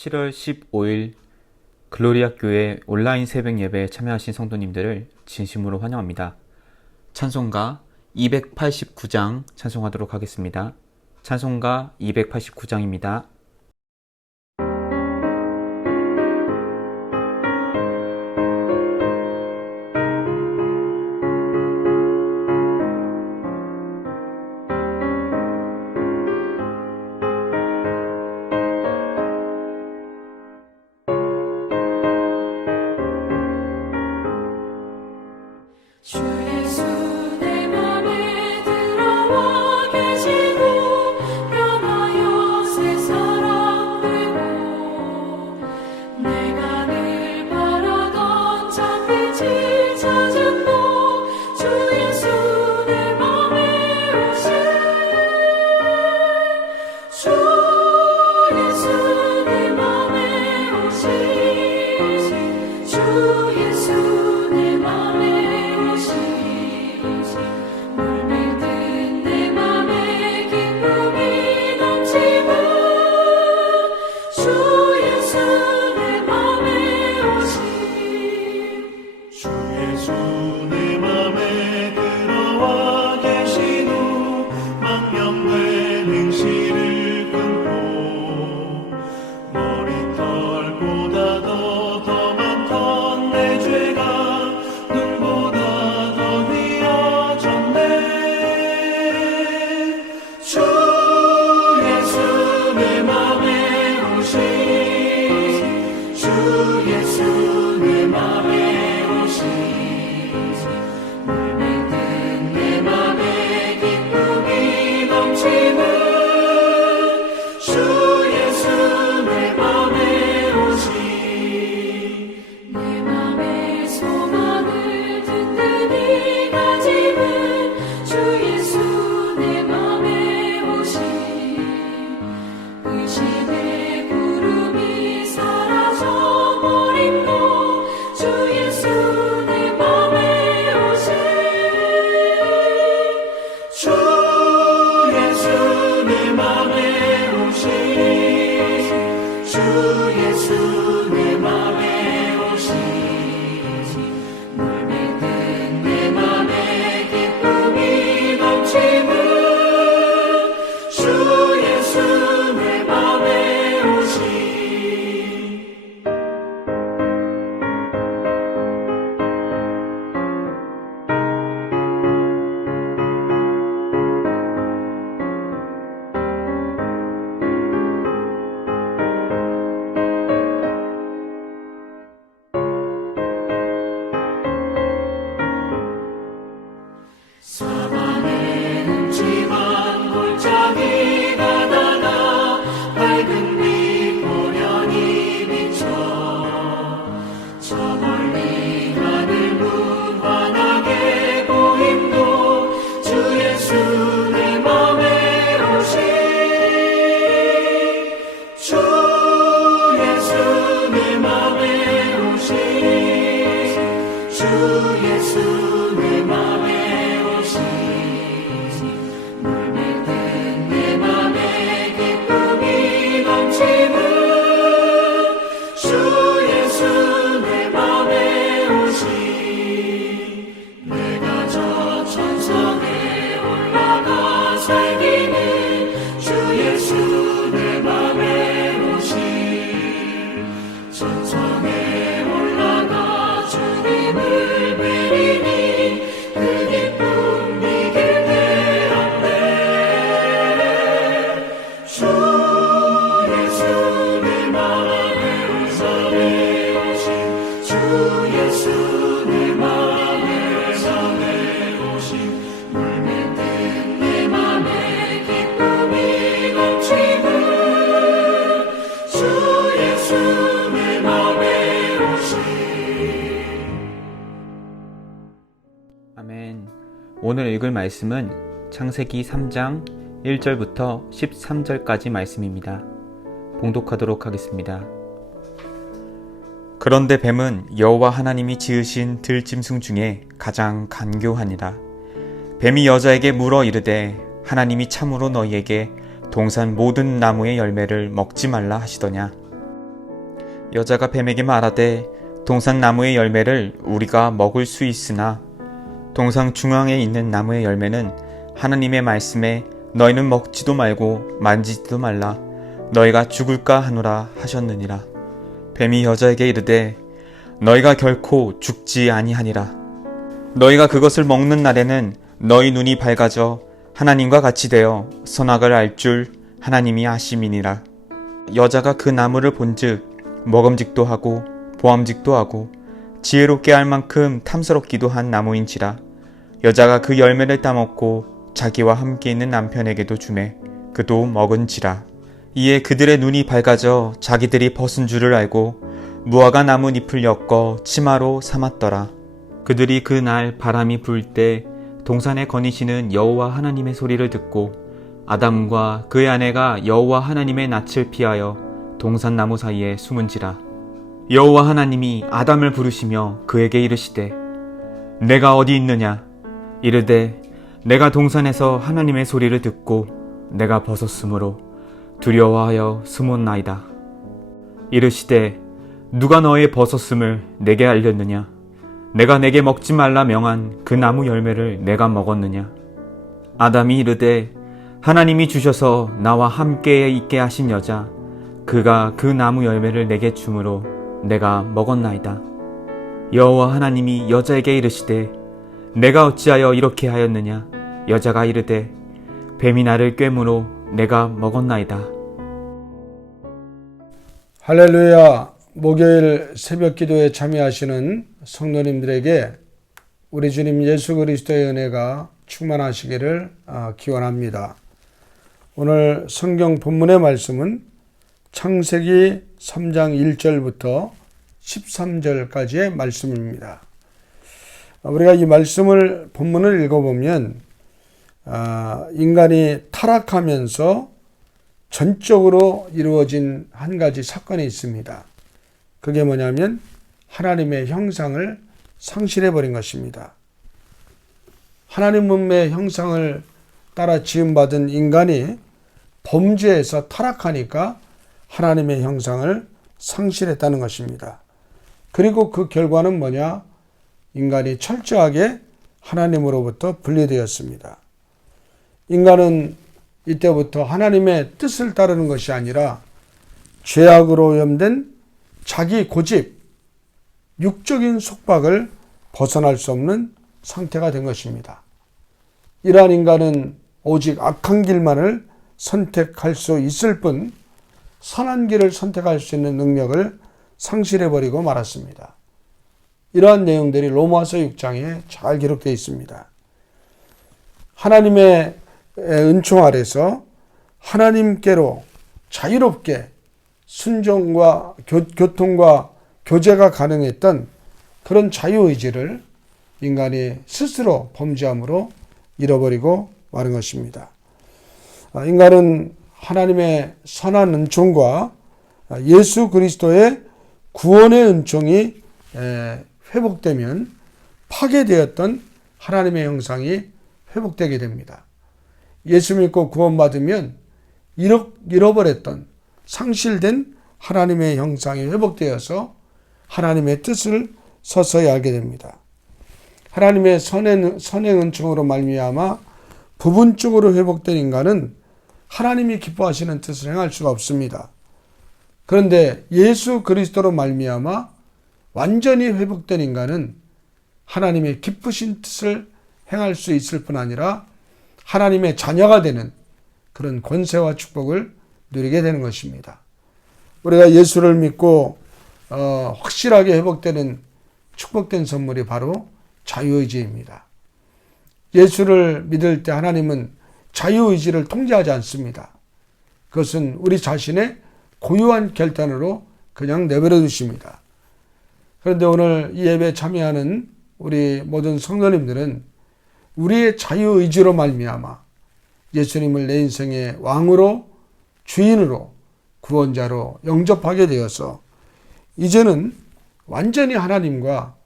7월 15일 글로리아 교회 온라인 새벽 예배에 참여하신 성도님들을 진심으로 환영합니다. 찬송가 289장 찬송하도록 하겠습니다. 찬송가 289장입니다. 주 예수 내 맘에 들어와 계시고 변하여 새 사랑 되고 내가 늘 바라던 참빛을 찾은 주 예수 내 맘에 오신 주 예수 내 맘에 오신 주 예수 내 맘에 물밀듯 내 맘에 기쁨이 넘치고 주 예수 내 맘에 오신 주 예수 내 맘에 들어와 계신 후 망령된 행실을 끊고 머리털보다 더 많던 내 죄가 눈보다 더 휘어졌네. 주 예수 내 맘에 오신 주 예수 내 맘에 오신 물밀듯 내 맘에 기쁨이 넘치는 주 예수 내 맘에 오신 내 맘의 소망을 든든히 가지는 주 예수 내 맘에 오신 의심의 구름이 사라져버림도 주 예수 내 맘에 오신 주 예수 내 맘에 오신 주 예수 내 맘에 오신 물밀듯 내 맘에 기쁨이 넘치는 주 예수 내 맘에 오신 사방에 음침한 골짜기 가다가 밝은 빛 고연히 비쳐 저 멀리 하늘 무한하게 보임도 주 예수 내 맘에 오신 주 예수 내 맘에 오신 주 예수 내 맘에 오신 물밀듯 내 맘에 기쁨이 넘치는 주 예수 내 맘에 오신 내가 저 천성에 올라가 살기는 주 예수 내 맘에 오신 천성에 올라가 주님을 뵈리니 그 기쁨 이길 되었네. 주 예수 내 맘에 오신 주 예수 내 맘에 오신 물밀듯 내 맘에 기쁨이 넘치는 주 예수 내 맘에 오신 아멘. 오늘 읽을 말씀은 창세기 3장 1절부터 13절까지 말씀입니다. 봉독하도록 하겠습니다. 그런데 뱀은 여호와 하나님이 지으신 들짐승 중에 가장 간교하니라. 뱀이 여자에게 물어 이르되 하나님이 참으로 너희에게 동산 모든 나무의 열매를 먹지 말라 하시더냐. 여자가 뱀에게 말하되 동산 나무의 열매를 우리가 먹을 수 있으나 동상 중앙에 있는 나무의 열매는 하나님의 말씀에 너희는 먹지도 말고 만지지도 말라 너희가 죽을까 하노라 하셨느니라. 뱀이 여자에게 이르되 너희가 결코 죽지 아니하니라. 너희가 그것을 먹는 날에는 너희 눈이 밝아져 하나님과 같이 되어 선악을 알 줄 하나님이 아심이니라. 여자가 그 나무를 본즉 먹음직도 하고 보암직도 하고 지혜롭게 할 만큼 탐스럽기도 한 나무인지라. 여자가 그 열매를 따먹고 자기와 함께 있는 남편에게도 주매 그도 먹은지라. 이에 그들의 눈이 밝아져 자기들이 벗은 줄을 알고 무화과 나무 잎을 엮어 치마로 삼았더라. 그들이 그날 바람이 불 때 동산에 거니시는 여호와 하나님의 소리를 듣고 아담과 그의 아내가 여호와 하나님의 낯을 피하여 동산 나무 사이에 숨은지라. 여호와 하나님이 아담을 부르시며 그에게 이르시되 내가 어디 있느냐? 이르되 내가 동산에서 하나님의 소리를 듣고 내가 벗었으므로 두려워하여 숨었나이다. 이르시되 누가 너의 벗었음을 내게 알렸느냐? 내가 내게 먹지 말라 명한 그 나무 열매를 내가 먹었느냐? 아담이 이르되 하나님이 주셔서 나와 함께 있게 하신 여자 그가 그 나무 열매를 내게 주므로 내가 먹었나이다. 여호와 하나님이 여자에게 이르시되 내가 어찌하여 이렇게 하였느냐? 여자가 이르되 뱀이 나를 꿰므로 내가 먹었나이다. 할렐루야. 목요일 새벽 기도에 참여하시는 성도님들에게 우리 주님 예수 그리스도의 은혜가 충만하시기를 기원합니다. 오늘 성경 본문의 말씀은 창세기 3장 1절부터 13절까지의 말씀입니다. 우리가 이 말씀을 본문을 읽어보면 인간이 타락하면서 전적으로 이루어진 한 가지 사건이 있습니다. 그게 뭐냐면 하나님의 형상을 상실해버린 것입니다. 하나님 몸의 형상을 따라 지음받은 인간이 범죄에서 타락하니까 하나님의 형상을 상실했다는 것입니다. 그리고 그 결과는 뭐냐? 인간이 철저하게 하나님으로부터 분리되었습니다. 인간은 이때부터 하나님의 뜻을 따르는 것이 아니라 죄악으로 오염된 자기 고집, 육적인 속박을 벗어날 수 없는 상태가 된 것입니다. 이러한 인간은 오직 악한 길만을 선택할 수 있을 뿐 선한 길을 선택할 수 있는 능력을 상실해버리고 말았습니다. 이러한 내용들이 로마서 6장에 잘 기록되어 있습니다. 하나님의 은총 아래서 하나님께로 자유롭게 순종과 교통과 교제가 가능했던 그런 자유의지를 인간이 스스로 범죄함으로 잃어버리고 마는 것입니다. 인간은 하나님의 선한 은총과 예수 그리스도의 구원의 은총이 회복되면 파괴되었던 하나님의 형상이 회복되게 됩니다. 예수 믿고 구원받으면 잃어버렸던 상실된 하나님의 형상이 회복되어서 하나님의 뜻을 서서히 알게 됩니다. 하나님의 선의 은총으로 말미암아 부분적으로 회복된 인간은 하나님이 기뻐하시는 뜻을 행할 수가 없습니다. 그런데 예수 그리스도로 말미암아 완전히 회복된 인간은 하나님의 기쁘신 뜻을 행할 수 있을 뿐 아니라 하나님의 자녀가 되는 그런 권세와 축복을 누리게 되는 것입니다. 우리가 예수를 믿고 확실하게 회복되는 축복된 선물이 바로 자유의지입니다. 예수를 믿을 때 하나님은 자유의지를 통제하지 않습니다. 그것은 우리 자신의 고유한 결단으로 그냥 내버려 두십니다. 그런데 오늘 이 예배에 참여하는 우리 모든 성도님들은 우리의 자유의지로 말미암아 예수님을 내 인생의 왕으로 주인으로 구원자로 영접하게 되어서 이제는 완전히 하나님과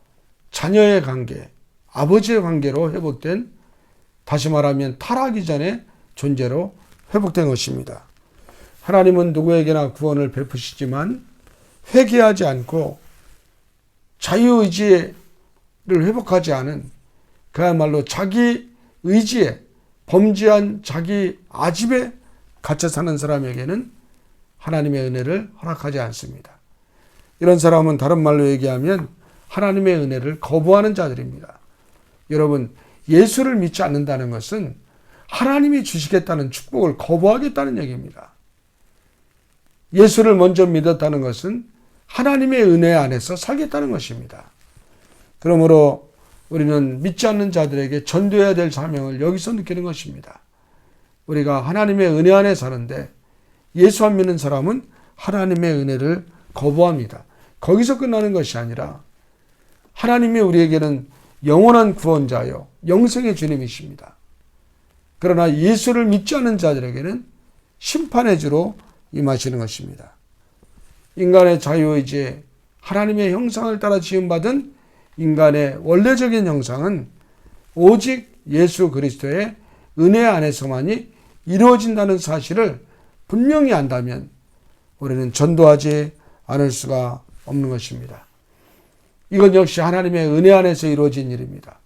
자녀의 관계, 아버지의 관계로 회복된, 다시 말하면 타락 이전의 존재로 회복된 것입니다. 하나님은 누구에게나 구원을 베푸시지만 회개하지 않고 자유의지를 회복하지 않은 그야말로 자기 의지에 범죄한 자기 아집에 갇혀 사는 사람에게는 하나님의 은혜를 허락하지 않습니다. 이런 사람은 다른 말로 얘기하면 하나님의 은혜를 거부하는 자들입니다. 여러분, 예수를 믿지 않는다는 것은 하나님이 주시겠다는 축복을 거부하겠다는 얘기입니다. 예수를 먼저 믿었다는 것은 하나님의 은혜 안에서 살겠다는 것입니다. 그러므로 우리는 믿지 않는 자들에게 전도해야 될 사명을 여기서 느끼는 것입니다. 우리가 하나님의 은혜 안에 사는데 예수 안 믿는 사람은 하나님의 은혜를 거부합니다. 거기서 끝나는 것이 아니라 하나님이 우리에게는 영원한 구원자요 영생의 주님이십니다. 그러나 예수를 믿지 않는 자들에게는 심판의 주로 임하시는 것입니다. 인간의 자유의지에 하나님의 형상을 따라 지음받은 인간의 원래적인 형상은 오직 예수 그리스도의 은혜 안에서만이 이루어진다는 사실을 분명히 안다면 우리는 전도하지 않을 수가 없는 것입니다. 이건 역시 하나님의 은혜 안에서 이루어진 일입니다.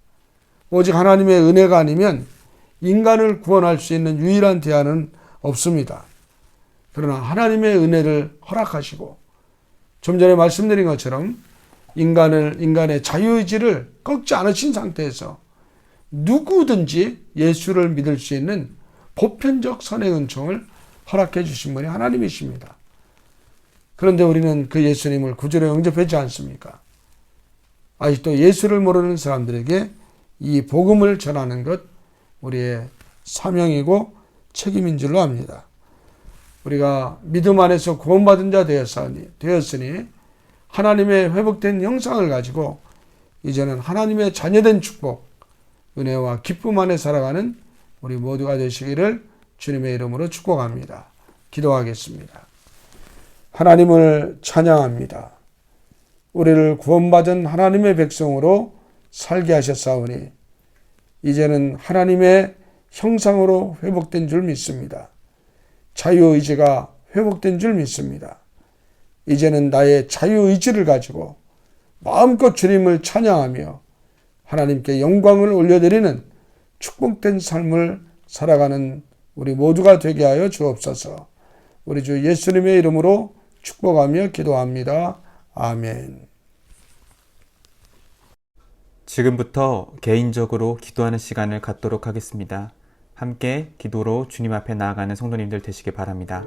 오직 하나님의 은혜가 아니면 인간을 구원할 수 있는 유일한 대안은 없습니다. 그러나 하나님의 은혜를 허락하시고 좀 전에 말씀드린 것처럼 인간의 자유의지를 꺾지 않으신 상태에서 누구든지 예수를 믿을 수 있는 보편적 선의 은총을 허락해 주신 분이 하나님이십니다. 그런데 우리는 그 예수님을 구주로 영접하지 않습니까? 아직도 예수를 모르는 사람들에게 이 복음을 전하는 것 우리의 사명이고 책임인 줄로 압니다. 우리가 믿음 안에서 구원받은 자 되었으니 하나님의 회복된 형상을 가지고 이제는 하나님의 자녀된 축복, 은혜와 기쁨 안에 살아가는 우리 모두가 되시기를 주님의 이름으로 축복합니다. 기도하겠습니다. 하나님을 찬양합니다. 우리를 구원받은 하나님의 백성으로 살게 하셨사오니 이제는 하나님의 형상으로 회복된 줄 믿습니다. 자유의지가 회복된 줄 믿습니다. 이제는 나의 자유의지를 가지고 마음껏 주님을 찬양하며 하나님께 영광을 올려드리는 축복된 삶을 살아가는 우리 모두가 되게 하여 주옵소서. 우리 주 예수님의 이름으로 축복하며 기도합니다. 아멘. 지금부터 개인적으로 기도하는 시간을 갖도록 하겠습니다. 함께 기도로 주님 앞에 나아가는 성도님들 되시기 바랍니다.